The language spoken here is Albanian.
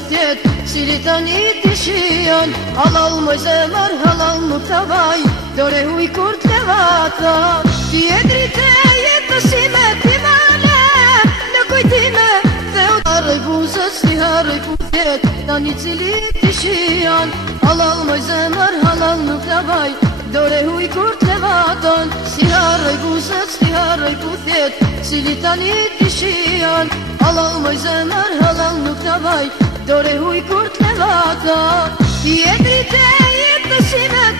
putjet, cili tani t'i shion. Halal moj zemër, halal nuk t'a vaj, dore huj kur t'levata. Tjetrit e jetësime t'i male, në kujtime dhe u harroj buzës, t'i harroj putjet, tani cili t'i shion. Halal moj zemër, halal nuk t'a vaj, dore huj kur t'levaton. Si harroj buzës, t'i harroj putjet, cili tani t'i shion. Halal moj zemër, halal nuk t'a vaj, dore huj kur t'levaton. Tjetrit e jetësime